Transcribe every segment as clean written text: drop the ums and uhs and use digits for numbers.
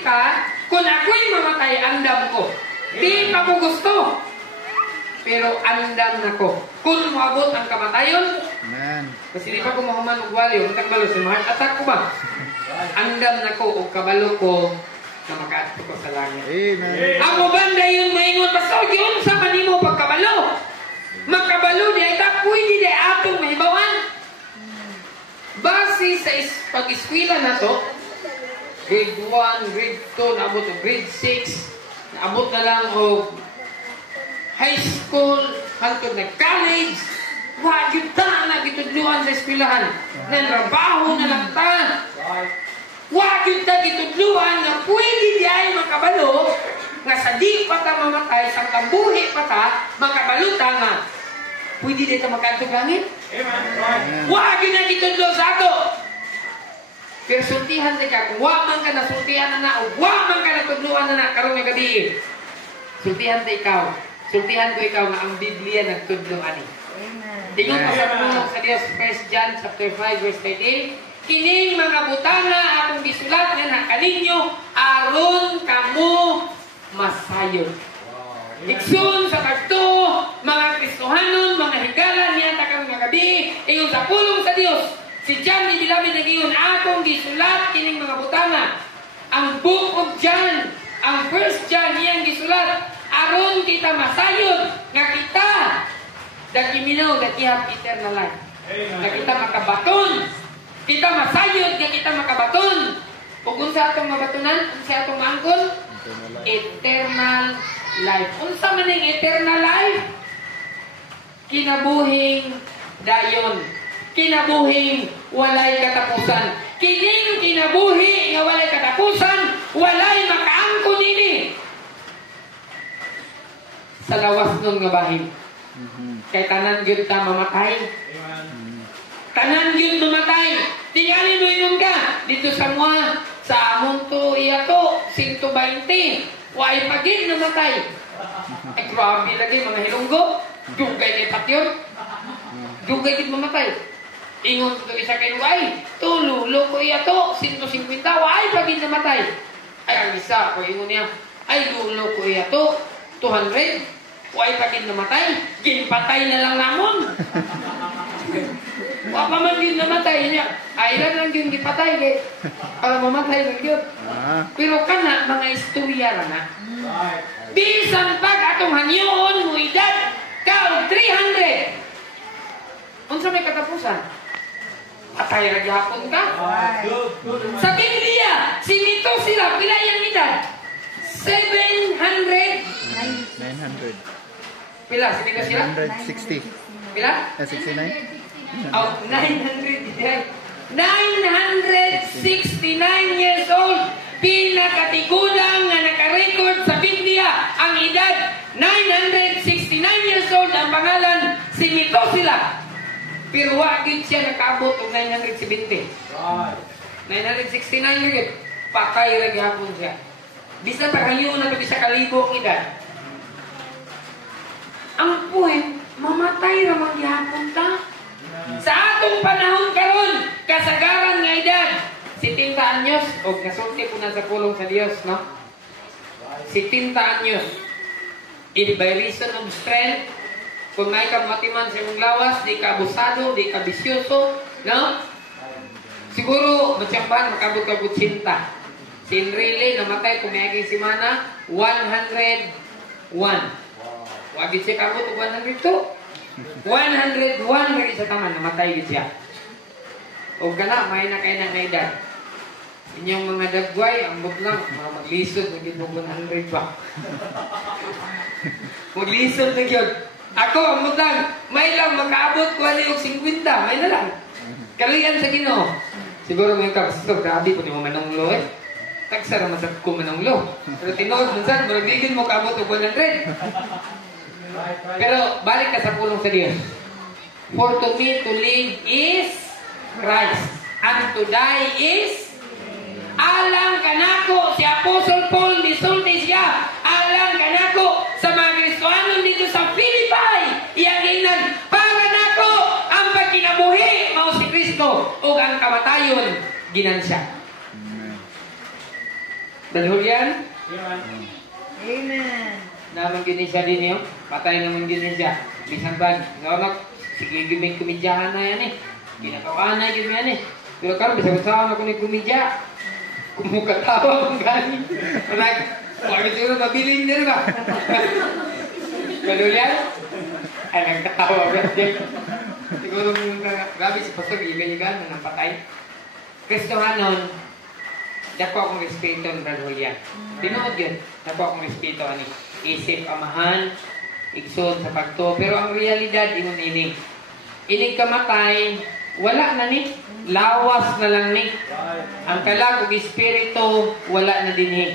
ka, kung ako'y mamatay, andam ko. Di pa ko gusto. Pero andam na ko. Kung maabot ang kamatayon, kasi di pa ko mahuman og wali, ang tagbalo sa heart attack ko ba? Andam na ko o kabalo ko na makaadto ko sa langit. Amen. Ang ubanda yun maingon, Pastor, yun sa manimo pagkabalo. Magkabalo di ay pwede di atong mahibawan. Base sa pag-eskwela na to, grade 1, grade 2, naabot o grade 6, naabot na lang o high school, hantod na college, wag yun ta na gitudluan sa eskwelahan. Nanrabaho na lang ta. Wag yun ta gitudluan na pwede di ay makabalo nga sa di pa ta mamatay, sa kabuhi pa ta, makabalo ta nga. Pwede di ta makadtog langit? Wag yun na gitudlo sa ato. Pero sultihan di ka, kung wag man ka na sultihan na na, o wag man ka na tudluan na na, karong nga gabi. Sultihan di ikaw. Sultihan ko ikaw nga ang Biblia nagtudlo ani. Tingnan ko sa pulong sa Dios, 1 John chapter 5 verse 13. Kining mga butanga akong gisulat nga na kaninyo aron kamo masayon. Igsoon sa kadto, mga Kristohanon, mga higala niya takang nga gabi, ingon sa pulong sa Dios. Si John ni Bilabid nagingon akong gisulat kining mga butanga. Ang book of John, ang 1 John niyang gisulat aron kita masayod nga kita dakiminaw datihap eternal life. Nga kita makabaton. Kita masayod nga kita makabaton. Ug unsa atong mabatunan? Unsa atong maangkon? Eternal life. Unsa man ning eternal life? Kinabuhing dayon. Kinabuhing walay katapusan. Kining kinabuhi nga walay katapusan, walay makaangkon ini. Sa lawas nun nga bahin. Kay tanan gyud ta mamatay. Tanan gyud mamatay. Tingali mo inom ka dito sa mga sa amon to iyato 120. Way pagid namatay. Ay grabe lagi mga hilunggo. Dugay kay patyon. Dugay kay mamatay. Ingon to isa kay way. Tululo ko iyato 150. Way pagid namatay. Ay ang isa ko ingon niya. Ay lulo ko iyato 200. Huwag pagin namatay, ginpatay na lang namon. Huwag pa man yun namatay niya. Aylan lang yun gipatay. Para mamatay lang yun. Pero kana, mga istorya lang na. Bisan pag atong hanyoon mo edad, ka 300. Unsa may katapusan? Patay na gihapon ka? Sa Biblia, sinito sila, pila yung edad? 700. 900. Pila? Sini ka sila? 960. Pila? 69? Oh, 900. 969 years old. Pinakatigulang na nakarecord sa Biblia. Ang edad, 969 years old. Ang pangalan, si Methuselah. Pero wagin siya nakaabot ng 970. 969 rin. Patay rin hapon siya. Bisa tagayo na ito sa kalibo ang edad. Ang point, mamatay ramang gihapon ta. Sa atong panahon karon, kasagaran nga edad, 70 anyos, o nasulti po na sa pulong sa Dios, no? 70 anyos. If by reason of strength, kung may kamatiman sa imong lawas, di ka abusado, di ka bisyoso, no? Siguro, masyamban, makabot ka 80. Si Enrile, namatay, kumiyagin si Mana, 101. Wagit siya kabot, 102. 101 lagi sa taman, namatay siya. O gana, may na kayo ng edad. Inyong mga dagway, ang butlang, mga maglisod, naging mo 100 ba? Maglisod na yun. Ako, ang butlang, may lang makaabot ko ano yung 50, may na lang. Kalian sa Ginoo. Siguro may kapasito, grabe ko ni mo manunglo eh. Tagsara masat ko manunglo. Pero tinood, minsan, maragligin mo kaabot o 100. Pero balik ka sa pulong sa Diyos. For to me to live is Christ, and to die is alang kanako. Si Apostle Paul disulti siya, alang kanako sa mga Kristohanon dito sa Philippi. Iyang inan, para nako ang pagkinabuhi mao si Kristo o ang kamatayon ginansya. Brother Julian? Amen. Naman gini siya din yun. Patay naman gini siya. Bisan ba, nga sige gimig kumidyahan na yan eh. Ginakawa na yun yan eh. Pero karon bisa usaha na ko ni kumidya. Kumukatawa kung gani. Bakit siguro mabiling din ba? Brother Julian? Ay, nagkatawa ba siya? Siguro grabe si Pastor, iba-iba na patay. Kristohanon, dako akong respeto ng Brother Julian. Tinood yun, dako akong respeto ani. Isip, amahan, igsoon sa pagto. Pero ang realidad, ingon ini. Inig kamatay, wala na ni. Lawas na lang ni. Ang kalag ug espiritu, wala na din ni.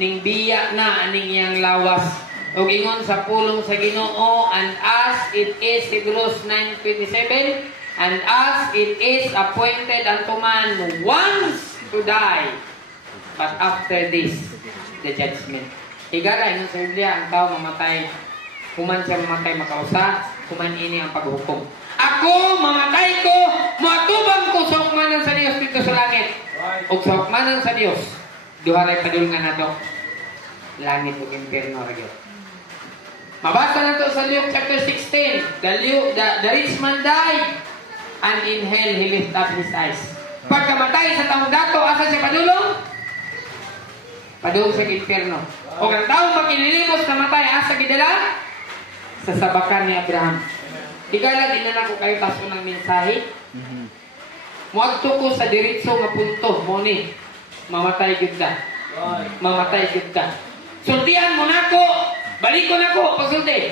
Ning biya na aning iyang lawas. O ingon sa pulong sa Ginoo, and as it is, Hebrews 9:27, and as it is appointed unto man once to die, but after this, the judgment. Higara, ingon sa Biblia, ang tao mamatay, kuman siya mamatay makausa, kuman ini ang paghukom. Ako, mamatay ko, matubang ko sa hukmanan sa Dios dito sa langit. O sa hukmanan sa Dios, duharay padulungan nato, langit o impyerno ragyo. Mabasa na ito sa Luke chapter 16. The rich man died, and in hell he lift up his eyes. Pagkamatay sa taong dato, asa siya padulong? Padulong sa impyerno. O ang taong makililimos na matay, asa gidala? Sa sabakan ni Abraham. Higala, di na ko kayo taso ng mensahe. Muagto ko sa diritso nga punto. Muni, mamatay gid ka. Mamatay gid ka. Sultihan mo na ko. Balik ko na ko, pagsulti.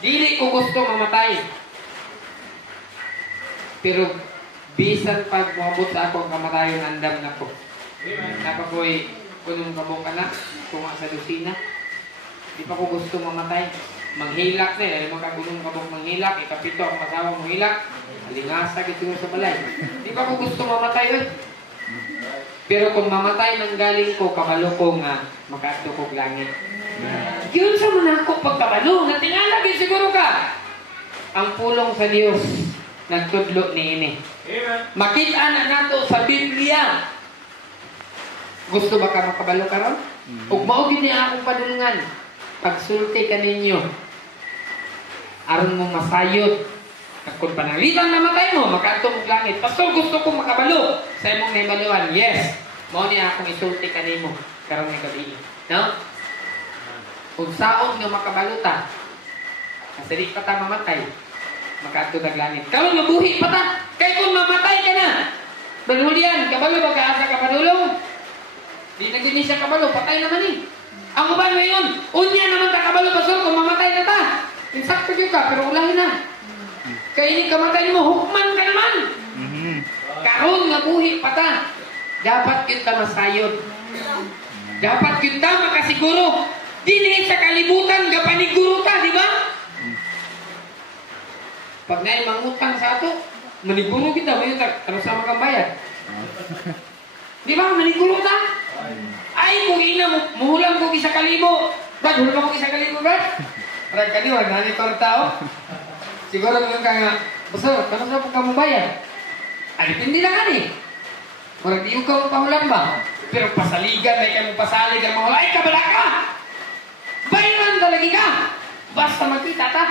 Dili ko gusto mamatay. Pero, bisan pag muabot sa ako ang kamatayon, andam na ko. Napa ko'y kunong kabong anak, tunga sa dusina. Di pa ko gusto mamatay. Manghilak na, dahil makagunong kabong manghilak, ikapito ang masawa manghilak, alingasa gito sa balay. Di pa ko gusto mamatay yun. Pero kung mamatay nang galing ko, kabalo ko nga, makaadto ko langit. Yun sa mga ako pagkabalo, natingalagin siguro ka. Ang pulong sa Diyos, nagtudlo ni ini. Makita na nato sa Biblia. Gusto ba ka makabalo ka ron? Ug mao gid niya akong padulungan. Pagsulti ka ninyo, aron mo masayod. Kung panalitan na matay mo, makaadto og langit. Pastor, gusto ko makabalo sa imong nahibaluan. Yes, mao niya akong isulti ka nimo karon nga gabi. No? Kung saon nga makabaluta, kasi di pa ta mamatay, makaadto og langit. Karon mabuhi pa ta, kay kung mamatay ka na, Julian, kabalo ba kaasa ka padulong? Di na din siya kabalo, patay naman eh. Ang uban ngayon, unya naman ta kabalo, pastor, kung mamatay na ta. Insakto yun ka, pero ulahin na. Kaya ini kamatay mo, hukman ka naman. Karon nga buhi pa ta. Dapat kita masayod. Dapat kita makasiguro. Dili sa kalibutan, gapaniguro ka, di ba? Pag na mangutang sa ato, maniguro kita, may ano sama kang bayad. Di ba? Maniguro ta? Ay, kung ina, muhulang ko isa kalibo. Ba't hulang ko isa kalibo, ba? Parang kaniwag, nani pa tao. Siguro mga ka nga, basta, kano sa ka mong bayad? Ay, hindi lang ani. Parang di yung ka pahulang ba? Pero pasaligan, may ka mong pasalig ang mahula. Ay, kabala ka! Bayaran talaga ka! Basta magkita ta.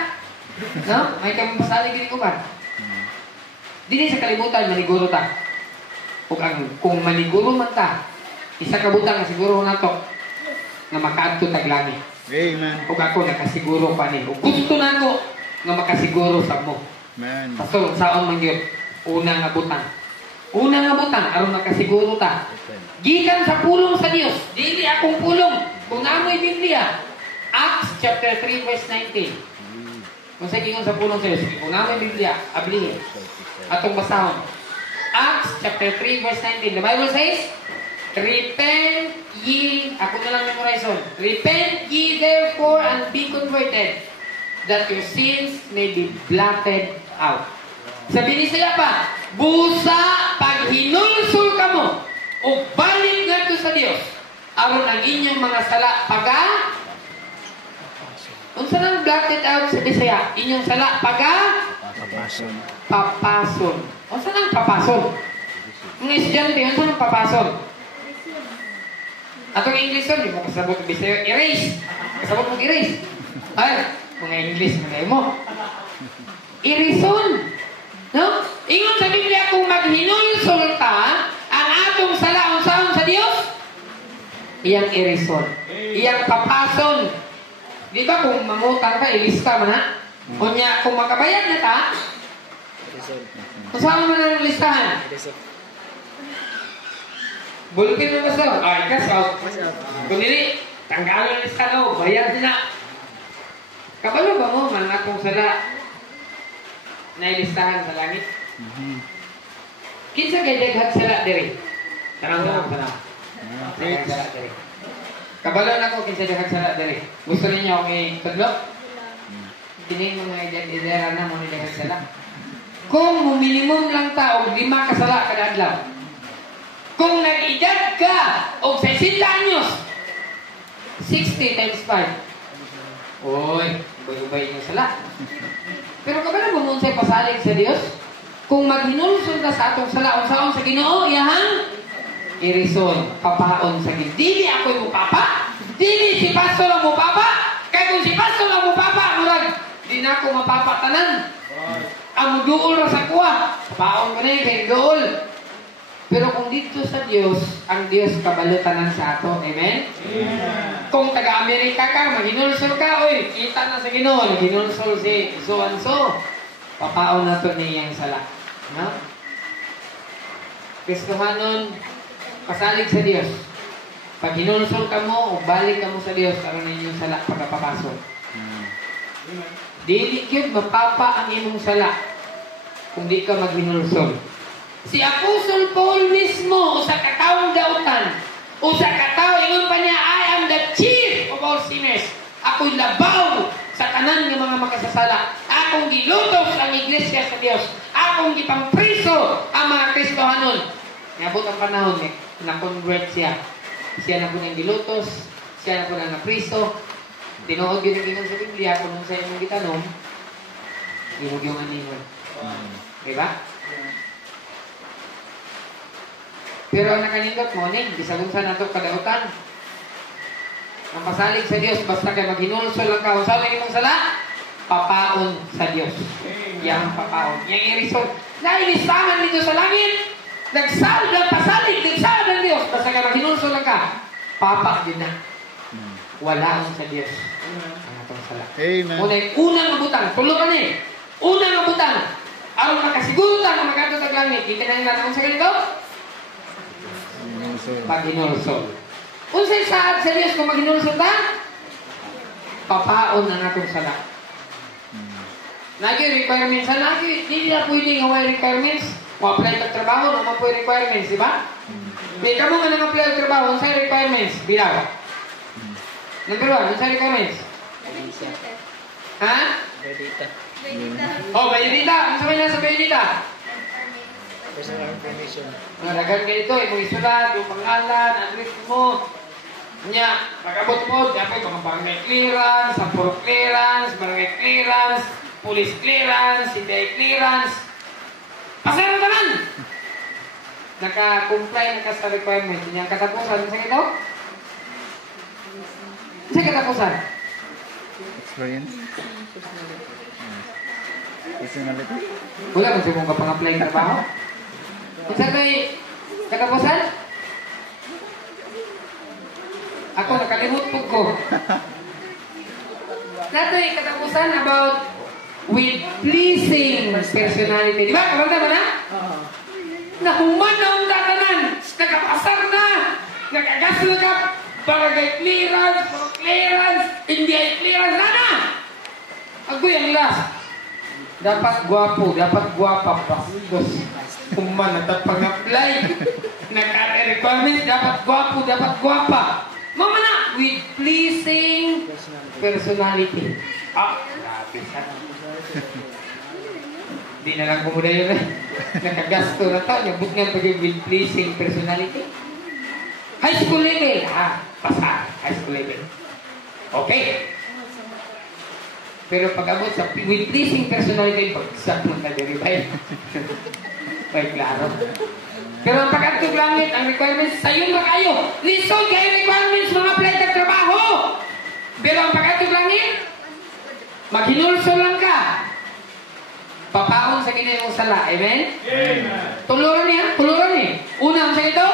No? May ka mong pasalig din ko ba? Dili sa kalibutan, maniguro ta. Kung maniguro man ta, isa kabutang na siguro na to, na makaadto taglangit. Amen. O ako, nakasiguro pa ni. O gusto na ako, nga makasiguro sa mo. Amen. Pastor, saan man yun? Unang abutan. Unang abutan, aron nakasiguro ta. Gikan sa pulong sa Dios. Dili akong pulong. Kung naamoy Biblia, Acts chapter 3 verse 19. Kung sa ingon sa pulong sa Dios, kung naamoy Biblia, ablihin. Atong basahon. Acts chapter 3 verse 19. The Bible says, repent ye, ako na lang memorization. Repent ye therefore and be converted, that your sins may be blotted out. Sabi ni Saya pa, busa pag hinulsul ka mo, o balik nga to sa Dios, aron ang inyong mga sala unsa nang blotted out sa Bisaya? Inyong sala papason. Unsa nang papason? Mga estudyante, unsa nang papason? Atong English son, di mo kasabot ko bisa erase. Kasabot mo erase. Ay, mga English, mga mo. Erison. No? Ingon sa Biblia, kung maghinulsol ka, ang atong sala, unsaon sa Dios, iyang erison. Iyang papason. Di ba kung mangutang ka, ilista man ha? Kunya, kung makabayad na ta, unsaon man ang listahan? Bulukin mo sa ay cash out. Kung nili, tanggalan ni sa bayad na. Kabalo ba mo, man akong sala na ilistahan sa langit? Kinsa kay daghang sala diri? Tanang-tanang tanang. Daghang sala diri. Kabalo na ko kinsa daghang sala diri. Gusto niyo akong i-tudlo? Kini mga idea na mo ni daghang sala. Kung minimum lang ta og 5 ka sala kada adlaw. Kung nag-edad ka og 60 anyos, 60 times 5. Oy, ubay-ubay niyo sala. Pero kabalo mo unsay pasalig sa Dios? Kung maghinulsol ka sa atong sala, unsaon sa Ginoo, iyahang irison, papaon sa Ginoo. Dili ako mo papa, dili si pastor ang mo papa. Kaya kung si pastor ang mo papa, murag, di na ako mapapatanan. Ang duol ra sa kuha, papaon ko na yung kay duol. Pero kung dito sa Dios, ang Dios kabalutanan sa ato. Amen? Kung taga-Amerika ka, maghinulsol ka, oy, kita na sa Ginoo, maghinulsol si so-and-so. Papaon na to niyang sala. No? Kristohanon, pasalig sa Dios. Pag hinulsol ka mo, o balik ka mo sa Dios, aron ninyong sala pagkapapasok. Dili kyud mapapa ang imong sala kung di ka maghinulsol. Si Apostol Paul mismo, sa katawang dautan, o sa katawang ingon pa niya, I am the chief of all sinners. Ako'y labaw sa tanan ng mga makasasala. Akong gilutos ang iglesia sa Dios. Akong gipampriso ang mga Kristohanon. Nabot ang panahon, na-convert siya. Siya na po nang gilutos, siya na po nang napriso. Tinuod yun ang ingon sa Biblia, kung sa imong gitanong, ginuog yung aningon. Diba? Pero ang nakanindot mo, bisagong sa nato kadautan. Ang pasalig sa Dios, basta kayo maghinulsol lang ka. Unsa lang imong sala? Papaon sa Dios. Yang papaon. Yang irison. Nailistahan dito sa langit. Nagpasalig ng Dios. Basta kayo maghinulsol lang ka. Papa din na. Wala sa Dios. Ang atong sala. Amen. Unang abutan. Tulo ka ni. Unang abutan. Aron makasiguro na magadto sa langit. Kita na natin sa ganito. Pag-hinulsol. Unsay saad sa Dios kung mag-hinulsol ta? Papaon na natong sala. Nagi requirements sa nagi, hindi na pwede nga may requirements. Kung apply ka trabaho, naman po requirements, di ba? May kamo nga nang apply ka trabaho, unsay requirements? Bilaw. Number 1, unsay requirements? Ha? Oh, bayadita. Ano sabihin na sa bayadita? Personal information. Nalagan ka ito, imong isulat, yung pangalan, address mo. Nya, pag-abot mo, dapat mga barangay clearance, sampuro clearance, barangay clearance, police clearance, CBI clearance. Pasero naman! Naka-comply na ka sa requirement. Yung katapusan, sa ito? Sa katapusan? Experience? Personality? Wala mo siya mong kapang-apply ng trabaho? Kung saan may katapusan? Ako, nakalimot po ko. Nato yung katapusan about with pleasing personality. Di ba? Kamanda ba na? Nahuman na ang tatanan. Nakapasar na. Nakagas na ka. Barangay clearance, India clearance. Nana! Agoy ang last. Dapat guwapo, dapat guwapa pa. Kuman, dapat pag-apply. Naka-requirements, dapat guwapo, dapat guwapa. Mama na, with pleasing personality. Grabe sana. Di na lang kumuda yun. Nakagasto na to. Nabot nga pag with pleasing personality. High school level. Pasa. High school level. Okay. Pero pag abot sa with pleasing personality, pag-isap mo na derivate. May klaro. Pero ang pag-atog langit, ang requirements, sa'yo na kayo. Listen kayo requirements. Maghinulso lang ka. Papaon sa Ginoo mong sala. Amen? Tuluran niya. Tuluran niya. Una, ang sa ito?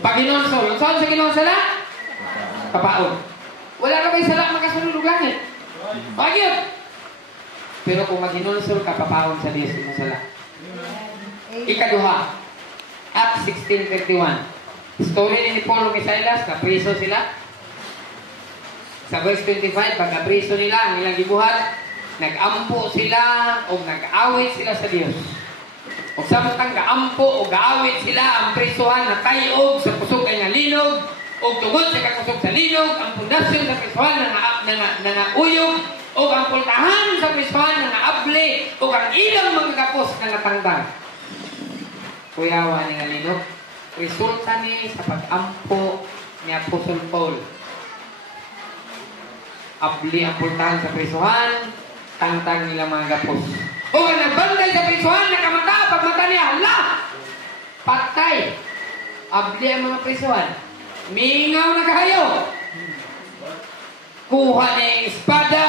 Paghinulso. Saan sa Ginoo sala? Papaon. Wala ka ba'y sala makasunod langit? Pag-yun. Pero kung maghinulso ka, papaon sa Diyos mong sala. Ikaduha. Acts 16:31. Story ni Paul ni Silas, napriso sila. Sa verse 25, pagka-priso nila, ang ilang gibuhat, nag-ampo sila o nag-awit sila sa Diyos. O samtang gaampo o gaawit sila ang prisuhan na tayog sa kusog ay nalinog o tungod sa kakusog sa linog, ang pundasyon sa prisuhan na nauyog o ang pultahan sa prisuhan na naable o ang ilang magkakapos na natangtang. Kuyawa ni nga linog, resulta ni sa pag-ampo ni Apostol Paul. Abli ang pultahan sa prisuhan, tangtang nila mga gapos. O ang nagbantay sa prisuhan, nakamata, pagmata niya, hala! Patay! Abli ang mga prisuhan. Mingaw na kahayo. Kuha niya yung espada.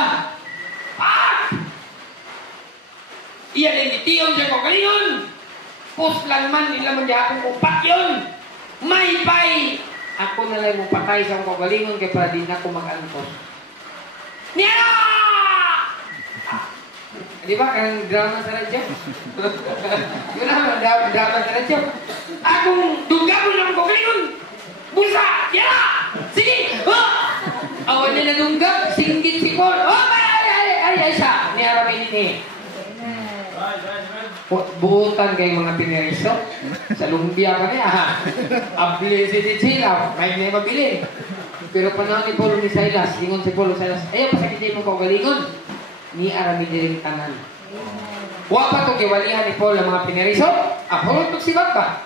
Iyan ay nitiyon siya ko kalingon. Puslan man, nila man diya akong upat yun. May pay! Ako na lang mo patay sa akong kagalingon kaya para di na ako mag-antos. Niya! Di ba? Kang drama sa radyo? Yun naman, drama sa radyo. Akong dunggabon ng kagalingon. Busa! Yara! Sige! Awan niya na dunggab. Singgit si Paul. Ay, siya. Niharapin ni. Buutan kayo mga pineriso. Sa lumbia kami, abli si sila. May may mabili. Pero panahon ni Paul ni Silas, lingon si Paul ni Silas, ayaw pa sa kitay mong kaugalingon. Ni arami din tanan. Wa pa ito kiwalihan ni Paul ang mga pineriso. Apollo ito sibak ba?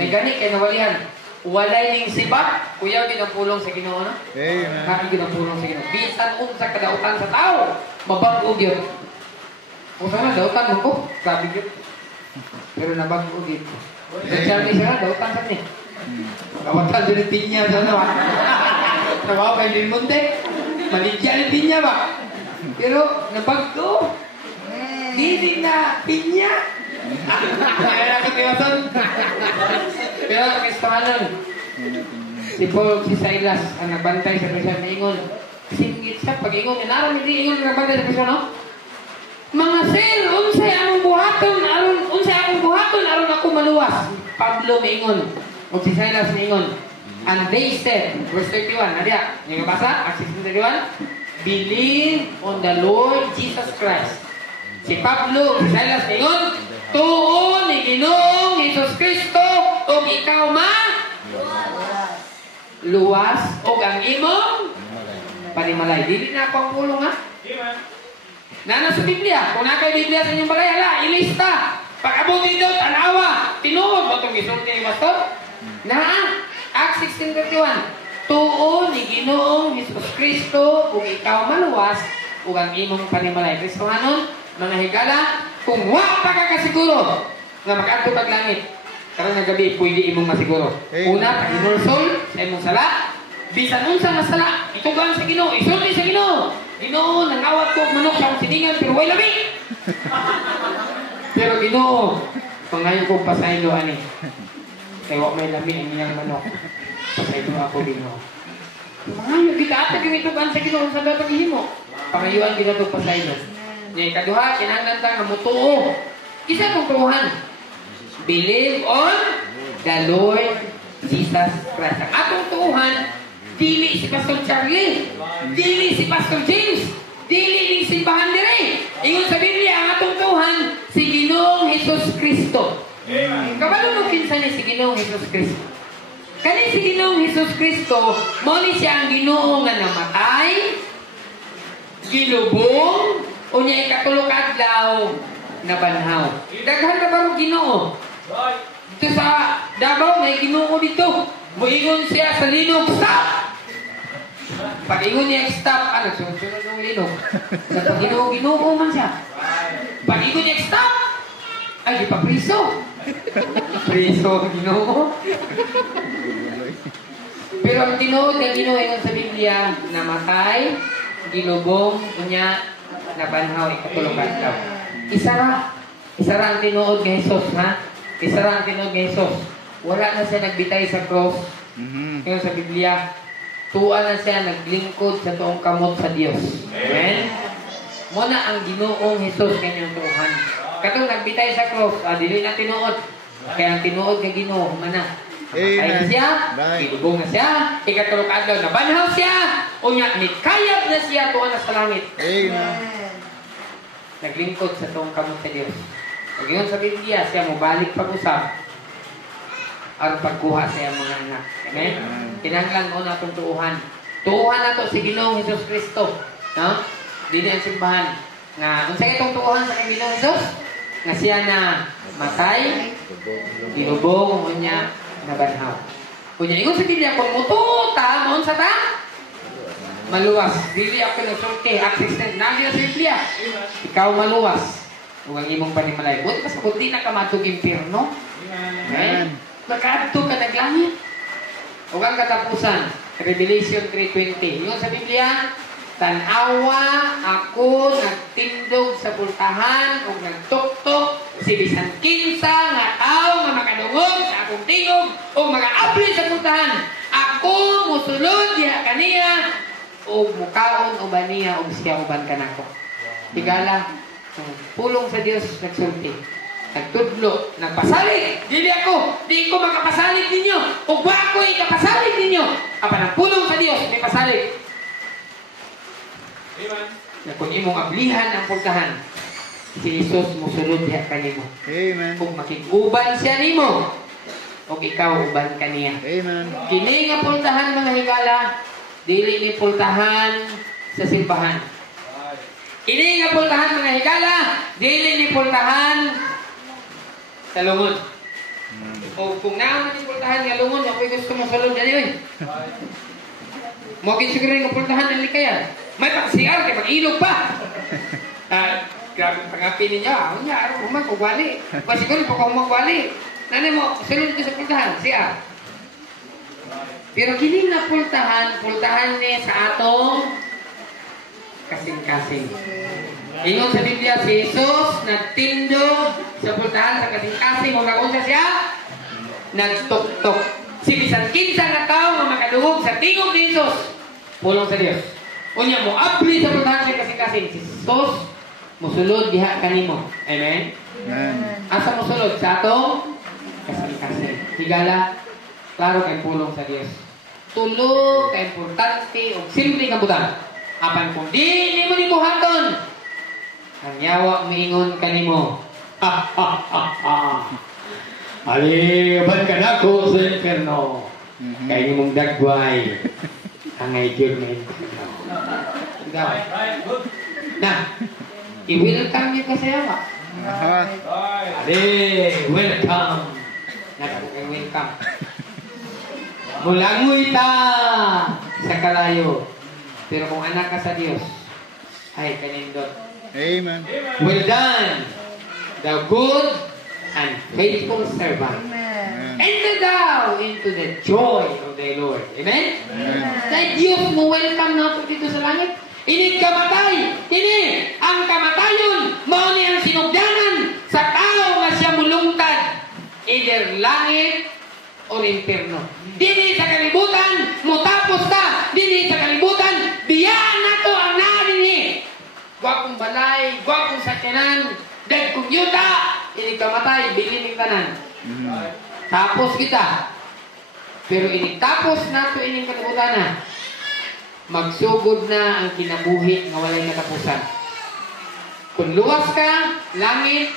May gani kay nawalihan. Walay ning sibak, kuya ginapulong sa Ginoo na? Kaki ginapulong sa Ginoo. Bisan unsa kadautan sa tao, mabag-og yun. O sana, dautan mo ko. Sabi yun. Pero nabag-og yun. Nagsabi siya, dautan sa niya. Kawatan din yung pinya sa nawa. Nawa din muntik. Maligyan yung pinya ba? Pero nabag-og. Didig na pinya. Kaya natin kiwasan. Pero kistahanan. Si Paul, si Silas, ang nagbantay sa presyon na ingon. Singgit siya, pag-ingon, inaram hindi ingon nagbantay sa presyon, no? Mga sir, unsay akong buhaton, aron ako maluwas. Pablo maingon, o si Silas maingon. And they said, verse 31, nadya, yung nabasa, Acts 16:31, believe on the Lord Jesus Christ. Si Pablo, si Silas maingon, tuon ni Ginoong Jesus Kristo, o ikaw luwas, o ang imong panimalay. Dili na ako ang pulong, ha? Nana sa Biblia, kung nakay Biblia sa inyong balay, hala, ilista. Pag-abutin doon, tanawa, tinuod mo itong isulti ni Pastor. Naan, Acts 16:31, tuon ni Ginoong Jesus Kristo, kung ikaw maluwas, o ang imong panimalay. Kristo hanon, mga higala, kung wa pa kakasiguro na mag-adto kag langit, karong nagabi, pwede imong masiguro. Una, pag-inulsol sa imong sala, bisan unsa nga sala, itugan sa Ginoo, isulti sa Ginoo. Ginoo, nangawat ko manok sa akong siningan, pero way labi. Pero Ginoo, pangayon ko pasaylo ani. Kaya wak may labi ang inyong manok. Pasaylo ako Ginoo. Pangayon, kita atag yung itugan sa Ginoo sa datang himo. Pangayuan kita ito pasaylo. Ngayon, kaduha, kinahanglan ta nga mutuo. Isa kong tuhan. Believe on the Lord Jesus Christ. Ang atong tuhan, dili si Pastor Charlie, dili si Pastor James, dili ni simbahan dire. Ingon sa Biblia, ang atong tuhan, si Ginoong Jesus Kristo. Kabalo mo kinsa ni si Ginoong Jesus Kristo? Kani si Ginoong Jesus Kristo, mo ni siya ang Ginoo nga namatay, gilubong, unya ikatulog adlaw na banhaw. Daghan ka ba Ginoo? Dito sa Davao, may Ginoo dito. Muingon siya sa linog, stop! Pag-ingon niya, stop, sunod-sunod ng linog. Pag Ginoo man siya. Pag-ingon niya, stop! Ay, di pa priso. Priso, Ginoo. Pero ang tinuod ng Ginoo ingon sa Biblia, namatay, gilubong, unya, nabanhaw ikatulong adlaw. Isara ang tinuod ni Jesus, ha? Isara ang tinuod ni Jesus. Wala na siya nagbitay sa cross. Ngayon sa Biblia, tuwa na siya naglingkod sa tuong kamot sa Dios. Amen? Muna ang Ginoong Jesus kanyang tuhan. Katong nagbitay sa cross, dili na tinuod. Kaya ang tinuod kay Ginoo humana. Namatay siya, kinubong na siya, ikatulong adlaw nabanhaw siya, unya nikayat na siya tuwa na sa langit. Amen. Naglingkod sa tuong kamot sa Dios. Pag yun sa Biblia, siya mo balik pag-usap ang pagkuha sa iyang mga anak. Amen? Kinahanglan mo na itong tuuhan. Tuuhan na ito si Ginoong Hesus Kristo. No? Dili ang simbahan. Kung sa itong tuuhan sa Ginoong Hesus, nga siya na matay, ginubong, unya, nabanhaw. Kunya, ingon sa Biblia, kung mututa, maun sa ta? Maluwas. Dili ako nagsulti. Access na sa Biblia. Ikaw maluwas. Huwag ang imong panimalay. Buti ka sa buti na ka matug impyerno. Amen. Magkaadto ka naglangit. Huwag ang katapusan. Revelation 3:20. Yung sa Biblia, tanawa ako nagtindog sa pultahan o nagtuktok si bisan kinsa nga tao nga makadungog sa akong tingog o mag-aapli sa pultahan. Ako musulod diha kaniya o mukaon o baniya o siya uban kanako. Tigala. Pulong sa Dios nagsulti. Nagtudlo, nagpasalig. Dili ako, di ko makapasalig ninyo. O ba ako ikapasalig ninyo? Apa ng pulong sa Dios may pasalig. Amen. Na kung imong ablihan ang pultahan, si Jesus musulod diha kanimo. Amen. Kung makiguban siya nimo, o ikaw uban kaniya. Amen. Kini nga pultahan mga higala, dili ni pultahan sa simbahan. Ini nga pultahan mga higala, dili ni pultahan sa lungon. O kung naman ni pultahan nga lungon, ako'y gusto mo salod na niyo. Mo siguro nga pultahan ng likayan. May pagsiyar, kaya mag-ilog pa. Grabe pangapin ninyo. Ako niya, araw kuman, kugwali. Siguro pa kung magwali. Nanay mo, salod ko sa pultahan, siya. Pero kini na pultahan niya sa atong kasing-kasing. Ingon sa Biblia, si Jesus nagtindog sa pultahan sa kasing-kasing. Kung nakunsa siya, nagtuktok. Si bisan kinsa na tao nga makadungog sa tingog ni Jesus. Pulong sa Dios. Unya mo, abli sa pultahan sa kasing-kasing. Si Jesus, musulod diha kanimo. Amen? Amen. Asa musulod? Sa atong kasing-kasing. Higala, klaro kay pulong sa Dios. Tulog, kay importante, o simple ka butang. Apan kung di mo ni buhaton, ang yawa mingon kanimo. Aliban ka na ko sa inferno. Kaya ni mong dagway. Angay Diyod na inferno. Na, i-welcome niyo ka sa yawa. Welcome. Welcome. Mulangoy ta sa kalayo. Pero kung anak ka sa Diyos, ay kanindot. Amen. Well done, thou good and faithful servant. Amen. Enter thou into the joy of thy Lord. Amen? Amen. Dahil Diyos mo welcome na ito dito sa langit. Ini kamatay. Ini ang kamatayon. Mao ni ang sinugdanan sa tao nga siya mulungtad. Either langit o impierno. Dini sa kalibutan, mutapos ta. Dini sa kalibutan, biyaan na to ang narinhi. Gwapong balay, gwapong sakyanan, dagkong yuta, ini kamatay, bilining tanan. Tapos kita. Pero ini tapos na to ining kalibutan na. Magsugod na ang kinabuhi nga walay katapusan. Kung luwas ka, langit,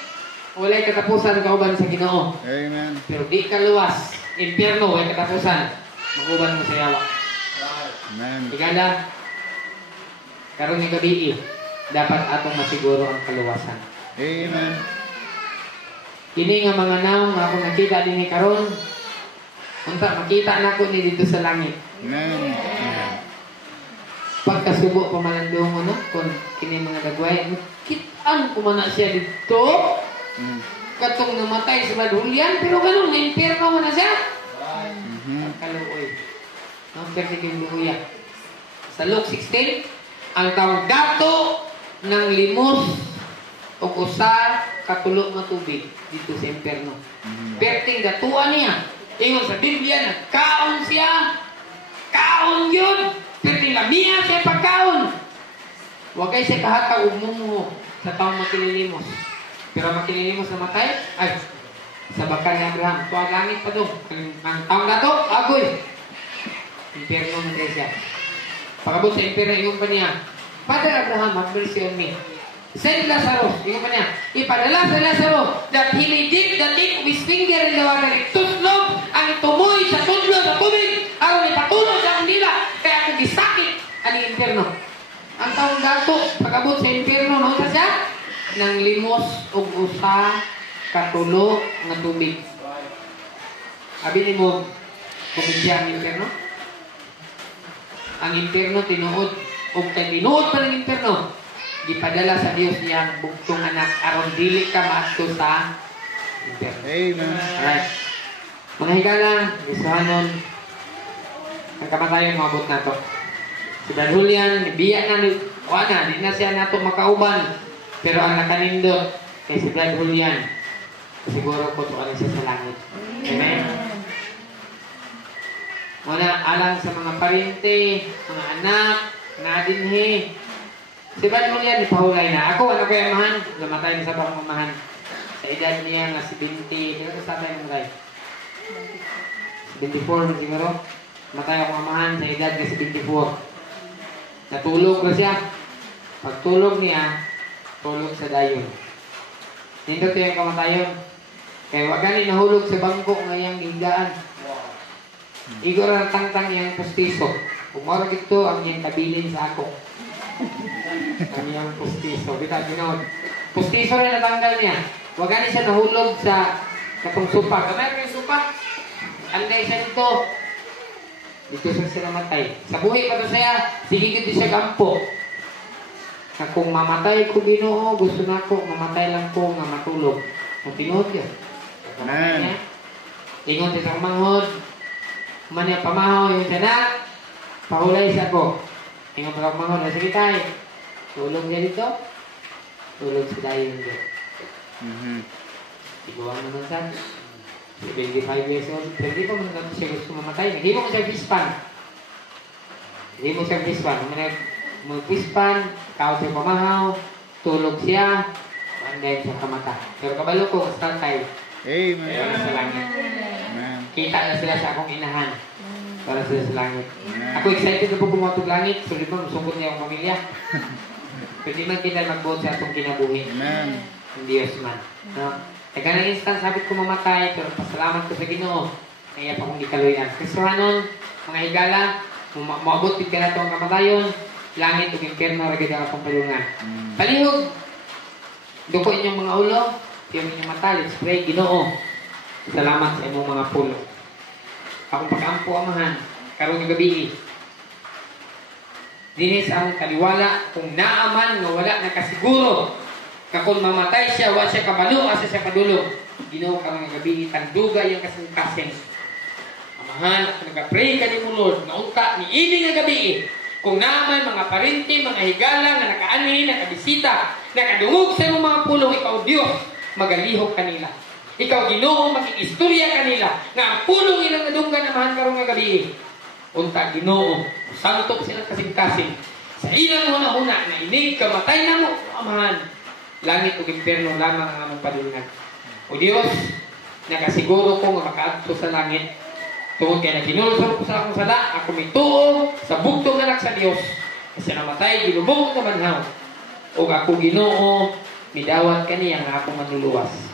walay katapusan kauban sa Ginoo. Amen. Pero di ka luwas, impierno, walay katapusan. Maguban mo sa yawa. Amen. Igala, karong ni gabi, dapat atong masiguro ang kaluwasan. Amen. Kini nga mga naong nga akong nakita din ni karon, unta makita na ko ni dito sa langit. Amen. Pagkasubo pamalandong ano, kung kini mga dagway, kitaan ko man na siya dito. Katong namatay sa Badulyan, pero ganun, may impierno mo na siya. Kaluoy. Ang versikulo luya. Sa Luke 16, ang tawag dato ng limos o usa katulo nga tubig dito sa impyerno. Perting datuan niya. Ingon sa Biblia, nagkaon siya. Kaon yun. Perting lamiya siya pagkaon. Huwag kayo siya kahata mo sa taong makililimos. Pero makililimos na matay, ay, sa bakal ni Abraham. Tuwa langit pa doon. Ang taong na to, agoy. Impyerno man kayo siya. Pagabot sa impyerno, yung pa niya, Father Abraham, have mercy on me. Send Lazarus, yung pa niya, ipadala sa Lazarus that he may dip the tip of his finger in the water. Tuslog ang tumoy sa tudlo sa tubig. Aron ipatulog sa kandila. Kaya kung gisakit ang impyerno. Ang taong dato, pagabot sa impyerno, no sa siya? Nang limos o usa katulo nga tubig. Abi ni mo, kumidya ang impyerno? Ang impyerno tinuod o kay tinuod pa ng impyerno, gipadala sa Dios niyang bugtong anak aron dili ka maadto sa impyerno. Amen. Alright. Mga higala, isuhanon ang kamatayon mabot na to. Si Brad Julian, biya na ni wala, di na siya nato makauban. Pero ang nakanindot kay si Brad Julian, siguro po to siya sa langit. Amen. Wala alang sa mga parente, mga anak, na dinhi. Si Brad Julian, ipahulay na. Ako, ano kaya mahan? Namatay na sa bang mamahan. Sa edad niya nga si 20, pero sa tayo namatay. 24 siguro. Matay ako mamahan sa edad nga si 24. Natulog na siya. Pagtulog niya, tulog sa dayon. Nindot yung kamatayon. Kaya wag gani nahulog sa bangko ngayang higaan. Igor ang tangtang yung pustiso. Kung marag ito, ang yung kabilin sa ako. Ang yung pustiso. Kita ginoon. Pustiso rin natanggal niya. Wag gani siya nahulog sa katong supa. Kamay ko yung supa. Anday siya dito. Dito siya namatay. Sa buhay pa to siya, sige dito siya gampo. Na kung mamatay ko Ginoo, gusto na ko, mamatay lang ko nga matulog. Kung tinuod yan. Amen. Ingon siya sa manghod. Manya pamahaw yung siya pahulay siya ko. Ingon pa sa manghod. Sige tayo. Tulog niya dito. Tulog sa dayon dito. Iguan naman sa 25 years old. Pero di pa man siya gusto mamatay. Hindi mo siya pispan. Hindi mo siya pispan. Mag-pispan, kao siya pamahaw, tulog siya, and then siya kamata. Pero kabalo ko, start tayo. Amen. Ayaw na sa langit. Amen. Kita na sila sa akong inahan. Para sila sa langit. Amen. Ako excited na po pumatog langit. So di ba, masungkot niya akong pamilya. Pwede man kita mag-vote sa atong kinabuhi. Amen. Hindi Diyos man. No? Teka ng instant, sabi ko mamatay, pero pasalamat ko sa Ginoo. Kaya pa kong ikaluyan. Kristohanon, mga higala, maabot din ka na ito ang kamatayon. Langit o impyerno ragid ang akong palungan. Palihog. Duko inyong mga ulo, yung inyong mata, let's pray. Ginoo, salamat sa inyong mga pulo. Akong pag-ampo amahan, karong yung gabi. Dinis ang kaliwala, kung naaman nga wala nakasiguro, kakon mamatay siya, wa siya kabalo, asa siya padulog. Ginoo karong yung gabi, tanduga yung kasing-kasing. Amahan, ako nag-pray ka ni mo Lord, naunta ni ini nga gabi. Kung naman mga parente, mga higala na nakaanhin, nakabisita, nakadungog sa mga pulong, ikaw Diyos, magalihok kanila. Ikaw Ginoo, mag-istorya kanila, nga ang pulong ilang nadunggan naman karong nga gabi. Unta Ginoo, santop silang kasing-kasing. Sa ilang huna-huna, na inig, kamatay na mo, amahan. Langit o impyerno lamang ang among padulungan. O Diyos, nakasiguro ko nga makaadto sa langit. Tungod kaya naginulsol ko sa akong sala, ako mituo sa bugtong anak sa Diyos. Kasi namatay, ginubong na manhaw. O ako Ginoo, midawat kaniya nga akong manluluwas.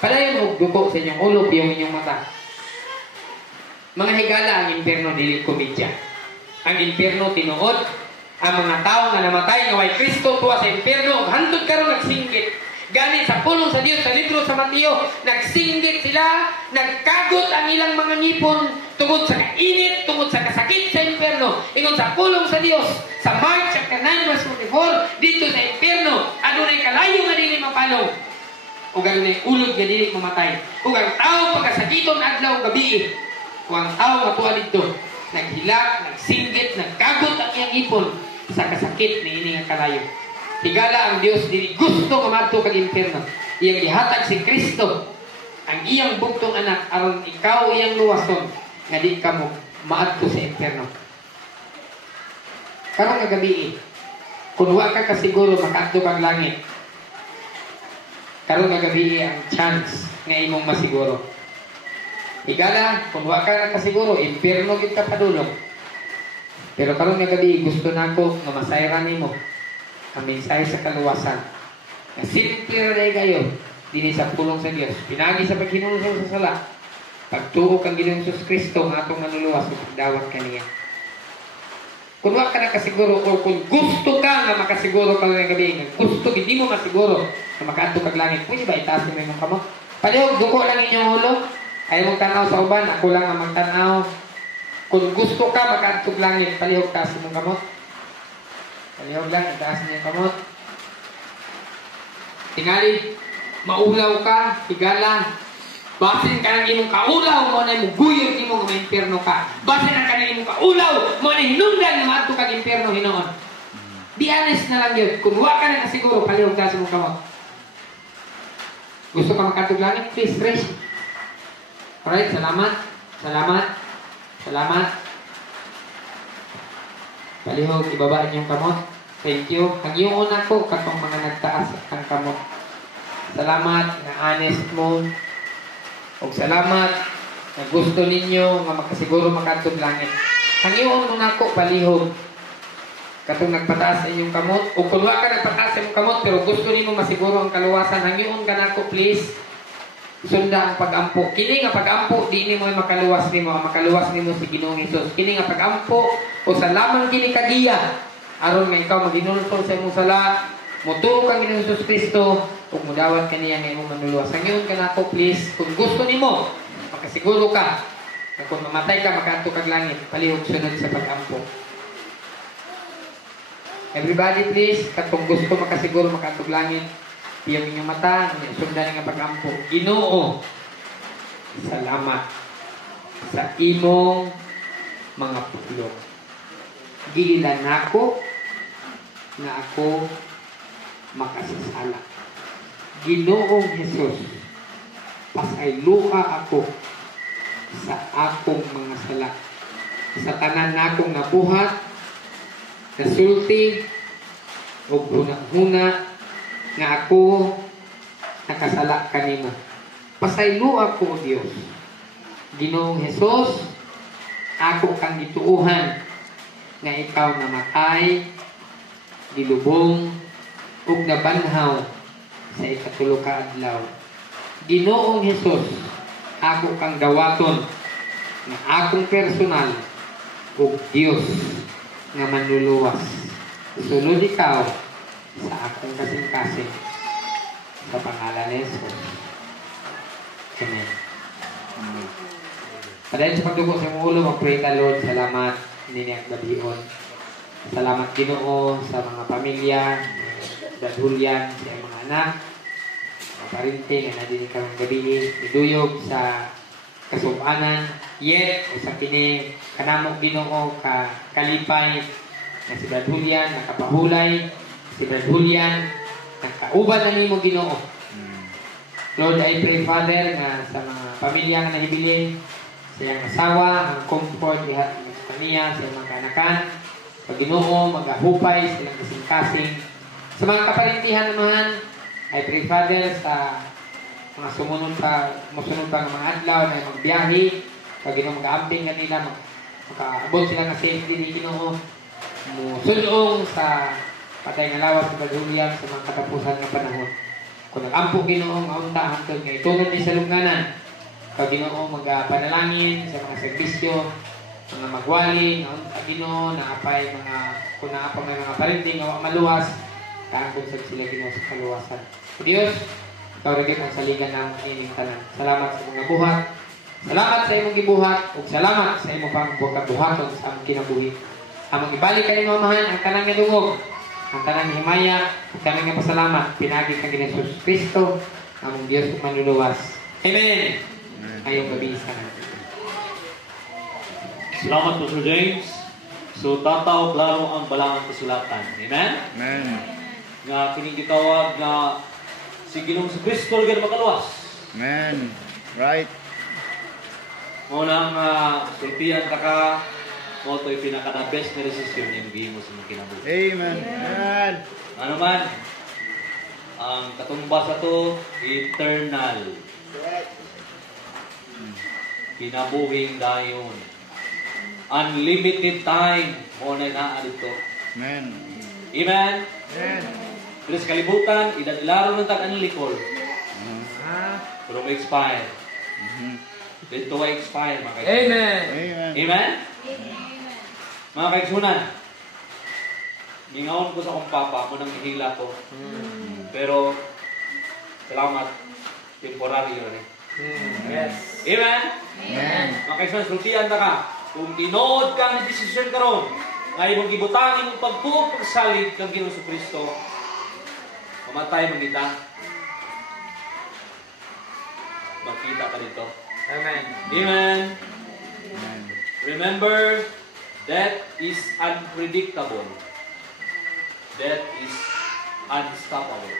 Palayon mo, duko sa inyong ulo, yung inyong mata. Mga higala, ang impyerno dili komedya. Ang impyerno tinuod, ang mga tao na namatay, nga way Kristo tuwa sa impyerno, hantod karon nagsinggit. Gani sa pulong sa Dios sa libro sa Mateo, nagsinggit sila, nagkagot ang ilang mga ngipon tungod sa kainit, tungod sa kasakit sa impyerno. Ingon sa pulong sa Dios sa Mark chapter 9 verse 44, dito sa impyerno adunay kalayo nga dili mapalong. Ug adunay ulod nga dili mamatay. Ug ang tao pagkasakiton adlaw gabi. Ug ang tao matuwa didto, naghilak, nagsinggit, nagkagot ang iyang ngipon sa kasakit ni ini nga kalayo. Higala ang Dios dili gusto ka madto kag impierno. Iyang gihatag si Kristo ang iyang bugtong anak aron ikaw iyang luwason nga di ka mo maadto sa impierno. Karong nga gabi, kung wa ka kasiguro makaadto kang langit, karong nga gabi ang chance nga imong masiguro. Higala, kung wa ka kasiguro, impierno gid ka padulong. Pero karong nga gabi, gusto nako nga masayran nimo ang mensahe sa kaluwasan. Na simple ra day kayo dinhi sa pulong sa Dios. Pinagi sa paghinulsol sa sala. Pagtuo kang Ginoong Hesus Kristo nga atong manuluwas ug dawat kaniya. Kung wa ka nakasiguro o kung gusto ka nga makasiguro ka ngayong gabi, nga gusto gid mo masiguro nga makaadto kag langit, pwede ba itaas mo imong kamot? Palihog duko lang inyong ulo. Ay mong tanaw sa uban, ako lang ang magtanaw. Kung gusto ka makaadto kag langit, palihog taas imong kamot. Palihog lang, itaas niyo yung kamot. Tingali, maulaw ka, higala. Basin ka ng imong kaulaw mo na imong guyod imong nga impierno ka. Basin ang kanang imong kaulaw mo na hinungdan na maadto kag impierno hinoon. Be honest na lang yun. Kung wa ka na kasiguro, palihog taas imong kamot. Gusto ka makaadto kag langit? Please, raise. Alright, salamat. Salamat. Salamat. Palihog, ibaba niyo yung kamot. Thank you. Ang iyong una ko, katong mga nagtaas ang kamot. Salamat na honest mo. O salamat na gusto ninyo nga makasiguro makatod langit. Ang iyong una ko, palihog. Katong nagpataas sa inyong kamot. O kung wala ka nagpataas sa inyong kamot, pero gusto ninyo masiguro ang kaluwasan. Ang iyong kanako, please. Sunda ang pag-ampo. Kini nga pag-ampo, di nimo makaluwas nimo. Ang makaluwas nimo si Ginoong Hesus. Kini nga pag-ampo, o sa lamang kini kagiya. Aron nga ikaw maginultol sa imong sala, mutuo kang Ginoong Hesus Kristo, ug mudawat kaniya nga imong manuluwas. Ang iyong kanako, please, kung gusto nimo, makasiguro ka, na kung mamatay ka, makaadto kag langit, palihog sunod sa pag-ampo. Everybody, please, katong gusto makasiguro makaadto kag langit, piyang inyong mata, sundan nga pag-ampo. Ginoo, salamat sa imong mga pulong. Giilan nako na ako makasasala. Ginoong Hesus, pasayloa ako sa akong mga sala. Sa tanan nakong nabuhat, nasulti, o hunang-huna, nga ako nakasala kanimo. Pasayloa ko, Dios. Ginoong Hesus, ako kang gituuhan nga ikaw namatay, gilubong, ug nabanhaw sa ikatulo ka adlaw. Ginoong Hesus, ako kang dawaton nga akong personal ug Dios nga manluluwas. Sunod ikaw sa akong kasing-kasing sa pangalan ni Jesus. Amen. Padayon sa pagdugo sa imong ulo, mag-pray ka, Lord. Salamat nini ang gabion. Salamat Ginoo sa mga pamilya, dadhulyan sa mga anak, mga parinte nga nadini kaming gabi, iduyog sa kasubanan, yet sa kini kanamok Ginoo ka kalipay na si dadhulyan nakapahulay, si dadhulyan nakauban na nimo Ginoo. Lord, I pray Father nga sa mga pamilya nga nahibilin, sa iyang asawa, ang comfort sa kaniya, sa iyang mga kanakan, pag Ginoo, mag-ahupay, silang kasing-kasing. Sa mga kaparintihan naman, I pray Father sa mga sumunod pa ng mga adlaw na magbiyahe, pag Ginoo mag-aamping kanila, makaabot sila ng safety ni Ginoo, musulong sa patay nga lawas sa Badhulian sa mga katapusan ng panahon. Kung nag-ampo Ginoo, maunta hangtod nga itulad ni sa lugnanan, pag Ginoo magpanalangin sa mga serbisyo, mga magwali, nga Ginoo, naapay mga, kung naapay mga parinting, nga maluwas, kaangkong sa sila Ginoo sa kaluwasan. O Diyos, ikaw rin ang saligan ng ining tanan. Salamat sa mga buhat. Salamat sa imong gibuhat, ug salamat sa imong pangbuhat-buhaton sa among kinabuhi. Among ibalik kayo mamahan ang tanang nga dungog, ang tanang himaya, ang tanang nga pasalamat, pinagi kang Ginoong Kristo, among Diyos ug manluluwas. Amen. Ayong gabi sa natin. Salamat po Sir James. So, tataw klaro ang balangang kasulatan. Amen? Amen. nga kining gitawag nga si Ginoong Kristo gyud makaluwas. Amen. Right. Mo nang sultihan ta ka mo to'y pinaka best na resisyon yung gihimo sa mga kinabuhi. Amen. Amen. Ano man, ang katumbas ato eternal. Kinabuhing dayon. Unlimited time mo na naa dito. Amen. Amen. Amen. Pero sa kalibutan, idadilaro ng tag ang likol. Pero may expire. Dito ay expire, mga kaibigan. Amen. Amen. Amen? Mga kaigsunan, gingaon ko sa akong papa, mo nang ihila ko. Pero, salamat, temporary yun eh. Yes. Amen? Amen. Mga kaigsunan, sultihan na ka. Kung tinood ka ng desisyon karon, nga imong gibutang imong pagtuog pagsalig kang Ginoong Kristo, mamatay mangita. Magkita ka dito. Amen. Amen. Amen. Remember, death is unpredictable. Death is unstoppable.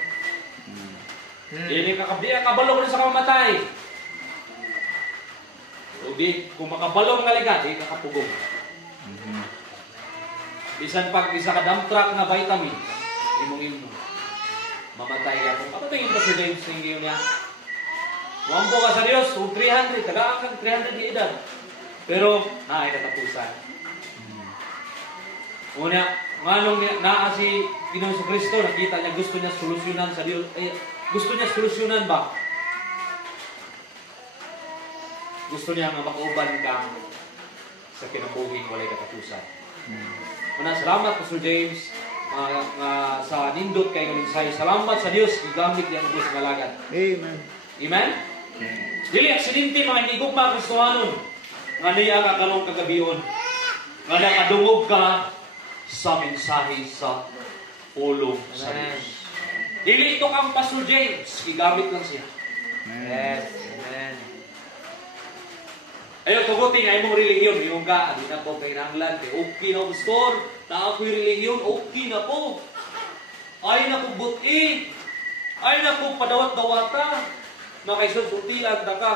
Dili ka kabalo ko sa kamamatay. O di, kung makabalong nga liga, di ka kapugong. Bisan pag isa ka dump truck na vitamin, imong mamatay ka. Kung kapatay pa si James yung niya, wampo ka sa Diyos, kung 300, tagaan kang 300 di edad. Pero, naay katapusan. Una, nganong naa si Ginoong Kristo, nakita niya gusto niya solusyonan sa Diyos. Gusto niya solusyonan ba? Gusto niya nga makauban ka sa kinabuhing walay katapusan. Una, salamat Pastor James sa nindot kay ng mensahe. Salamat sa Dios gigamit niya ang Dios nga lagad. Amen. Amen. Dili aksidente mga hinigugma Kristohanon nga niya ka kanong kagabion. Nga nakadungog ka sa mensahe sa pulong sa Dios. Dili ito kang Pastor James, gigamit lang siya. Yes. Amen. Ayaw, tugutin nga imong religiyon. Imong ka, di na po kailangan. Okay na, Pastor. Na ako'y religiyon, okay na po. Ay na po buti. Ay na po padawat-dawata. Makaisulsultian na ka.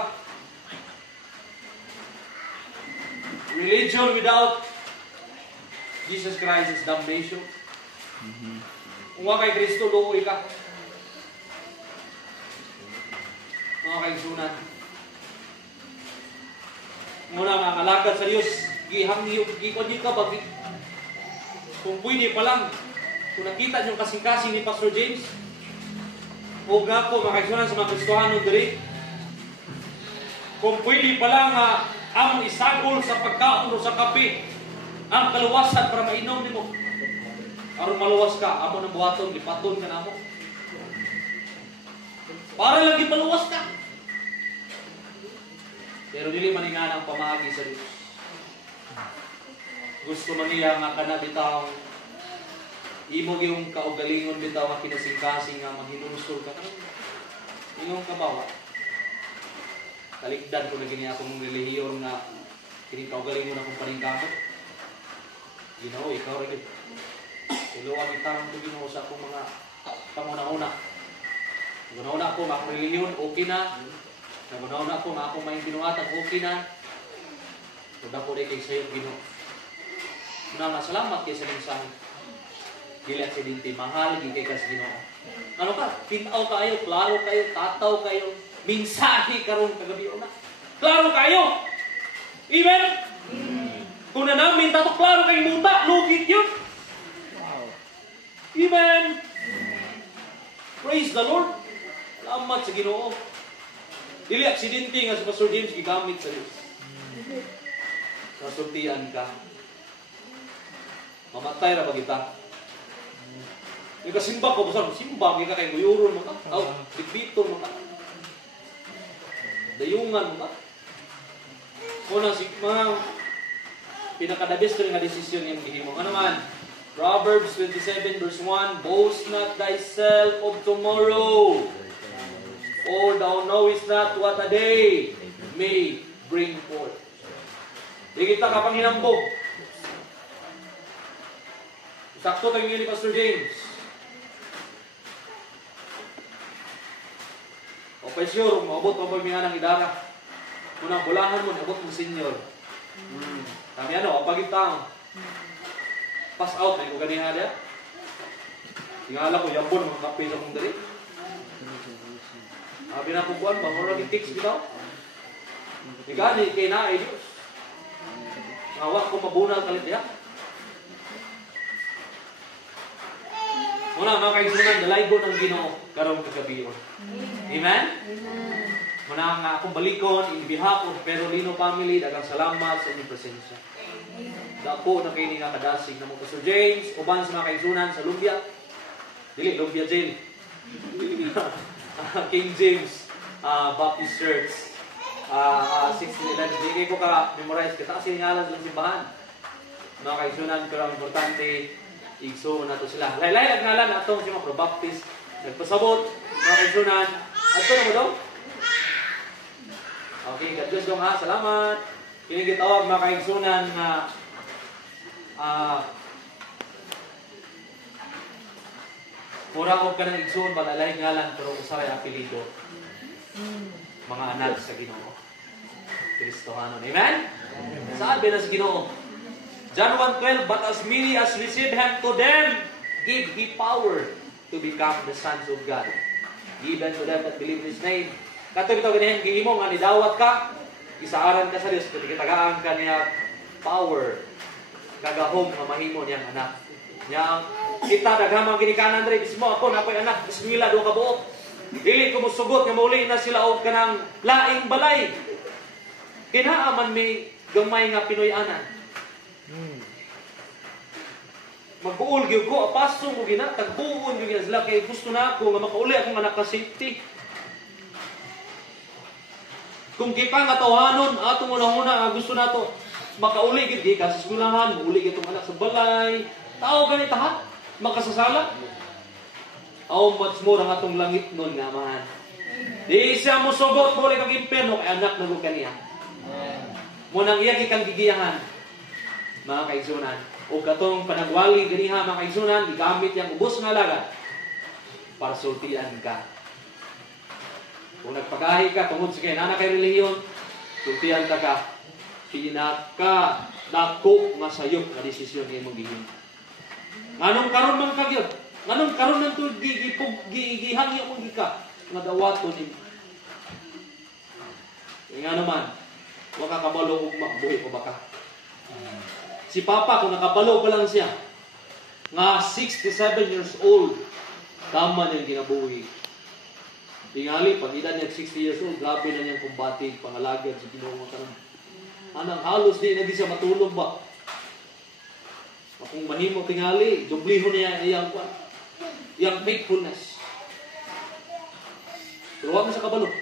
Religion without Jesus Christ is damnation. Kung nga kay Kristo, luoy ka. Mga kaigsunan. Muna nga kalagad sa Diyos, gikon ka ba? Kung pwede pa lang, kung nakita niyo kasing-kasing ni Pastor James, huwag nga po makaisunan sa mga Kristohano diri. Kung pwede pa lang among isagol sa pagkaon o sa kape, ang kaluwasan para mainom nimo. Aron maluwas ka, amo nang buhaton, lipaton ka na mo. Para lang ipaluwas ka. Pero dili man nga ang pamagi sa Diyos. Gusto man niya nga kana bitaw imo yung kaugalingon bitaw nga kinasing-kasing nga maghinungstol ka. Inong kabawa. Talikdan ko na gini akong relihiyon nga kini kaugalingon akong paningkamot. Ginoo, ikaw rin. Tuluan itang Ginoo sa akong mga pamuna-una. Pamuna-una ako, akong relihiyon, okay na. Nagunaw ako, nga akong may binuhatag, okay na. Kung ako rin kay sayo, Ginoo. Nga salamat kayo sa mensahe. Dili aksidente, mahal, gigay ka sa Ginoo. Ano ka? Tinaw kayo, klaro kayo, tataw kayo. Mensahe karon kagabi na. Klaro kayo! Amen? Kung na namin, tato klaro kayo muta, lugit yun. Amen? Praise the Lord. Salamat sa Ginoo. Dili aksidente nga si Pastor James gigamit sa Diyos. Kasultian ka. Mamatay ra ba kita? Yung kasimba ko, basta simba, ka kay guyuron mo ka. Bigbito mo ka. Dayungan mo ka. Muna, mga pinakadabis ko nga desisyon yung gihimo. Ano man? Proverbs 27 verse 1, boast not thyself of tomorrow. For thou knowest not what a day may bring forth. Di kita kapang hinambog. Sakto tayo ni Pastor James. pa sure, maabot pa ba mga nang idara. Munang bulahan mo, abot mo senior. Tami ano, pagit tao. Pass out, may ko ganihan dia. Tingala ko, yabon, mga kape sa kong dali. Pinapukuan, bangorang i-tics bitaw. Igani, kay na, Diyos. Awa ko mabunal kalit dia. Muna, mga kaigsunan, dalaygo ng Ginoo karong kagabi. Amen? Muna nga akong balikon, in behalf of Perolino family, dagang salamat sa inyong presensya. Dako na kayo nga kadasig na mga Sir James, uban sa mga kaigsunan sa Lumbia. Dili, Lumbia Jail. King James Baptist Church. 1611. Hindi ko ka-memorize kita kasi ngalan sa simbahan. Mga kaigsunan, pero ang importante, igso na to sila. Laylay, ang ngalan na itong si mga Baptist. Nagpasabot, mga kaigsunan. At ito na mo daw? Okay, God bless dong ha. Salamat. Kinigitawag mga kaigsunan na mura ko ka ng igsoon, malalay ngalan, pero usay apelido. Mga anak sa Ginoo. Kristohanon. Amen? Sabi na sa Ginoo. John 1:12, but as many as receive him, to them give he power to become the sons of God. Given to them that believe in His name. Kato bitaw ganyan, gihimo nga nidawat ka, isaaran ka sa Dios, kuti kitagaan ka niya power, kagahom nga mahimo niyang anak. Yang kita daghamang ginikanan diri mismo ako napoy anak, bismillah do ka buok. Dili ko mosugot nga mauli na sila og kanang laing balay. Kinaaman may gamay nga Pinoy-anan. Mag-uul gyud ko, apasong ko gina, tagbuon gyud gina sila kay gusto na ako nga makauli akong anak ka safety. Kung kita nga tawhanon, atong una-una gusto na to makauli gyud di ka sa eskwelahan, mauli gyud anak sa balay. Tao ganit ha? Makasasala? How much more ang atong langit nun nga man. Di siya mo sugot mo kag imperno kay anak na kaniya. Munang iya kang gigiyahan. Mga kaigsunan, o katong panagwali ganiha mga kaigsunan, igamit yang ubos nga laga para sultian ka. Kung nagpagahi ka tungod sa kay nana kay relihiyon, sultian ka. Pinaka dako nga sayop nga desisyon nga imong gihin. Nganong karon man kagyod? Nganong karon man to gihangyo kung gika nga dawaton ni. Nga naman, wa ka kabalo ug buhi ko baka. Si Papa kung nakabalo pa lang siya nga 67 years old, tama niyang ginabuhi. Tingali pag edad niya 60 years old, grabe na niyang kumbati pangalagad sa Ginoo karon. Anang halos di na di siya matulog ba? Kung mahimo tingali, dubliho niya iyang faithfulness. Pero wag na sa kabalo.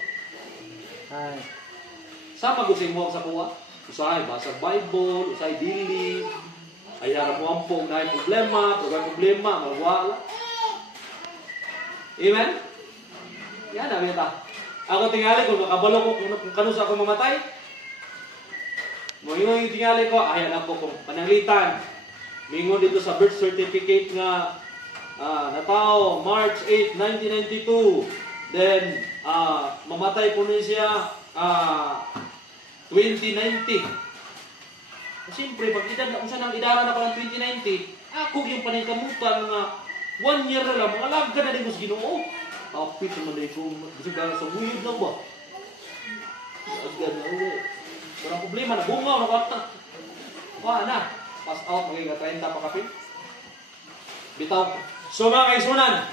Sama ko sa imo sa kuwa. Usay basa Bible, usay dili. Ay harap mo ampong na problema, magwala. Amen? Yan na beta. Ako tingali kung makabalo ko kung kanus ako mamatay. Mo yung tingali ko, ayan ako kung pananglitan. Mingon dito sa birth certificate nga natao March 8, 1992. Then mamatay po niya 2090. Siyempre, pag edad na unsa nang idaran ako ng 2090, ako yung paningkamutan nga 1 year na lang, mga lagka na din ko sa Ginoo. Kapit naman na ito, gusto ka sa buyod lang ba? Agad na uwi. Parang problema, nabungaw na kata. Na. Pass out, magiging 30 pa kapit. Bitaw. So mga kaisunan,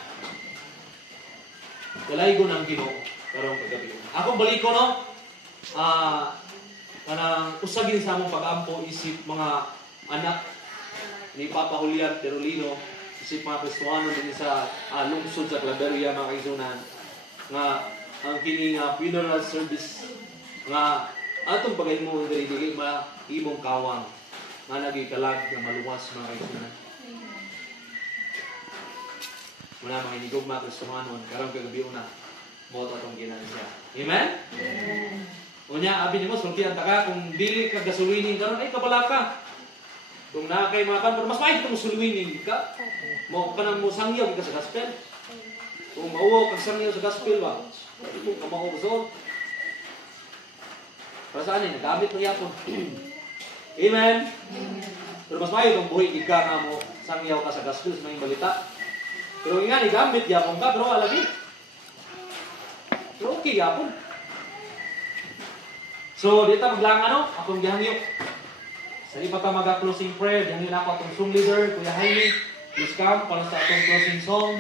galaygo ng Ginoo karong kagabi. Akong balik ko, no? Kanang usagin sa among pag-ampo isip mga anak ni Papa Julian Perolino, isip mga Kristohano din sa lungsod sa Claveria, mga kaisunan, nga ang kini funeral service nga atong bagay mo dili maimong kawang nga nagikalag nga maluwas, mga kaisunan. Muna mga inigugma Kristohano karong kagabi una mo atong ginansya. Amen? Amen. Unya, abi nimo sultihan ta ka kung dili ka gasolinin karon ay kabala ka. Kung na kay makan pero mas maayos kung sulwinin ka. Mo kanang mo sangyaw ka sa gospel. Kung mauwo kag sangyaw sa gospel ba. Kung kamahusog. Para saan eh, nagamit mo yapon. Amen? Pero mas mayo itong buhay ika nga mo sangyaw ka sa gastos ng balita. Pero nga, gamit yapon ka, pero alagi. Pero okay yapon. So, dito maglang ano, akong gihangyo. Sa iba ka mag-closing prayer, gihangyo na ako atong song leader, Kuya Jaime. Please come para sa atong closing song.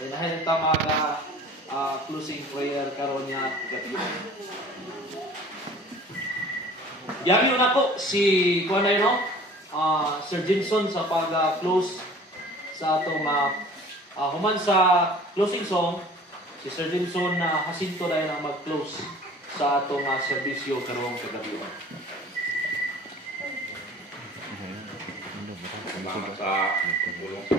Dahil ito mag-closing prayer karon niya pagkatiyo. Gihangyo na ko si Kuya no? Sir Jinson sa pag-close sa atong human sa closing song. Si Sir Jinson na Jacinto dahil ang mag-close sa atong serbisyo karong kagabi. Salamat sa tulong sa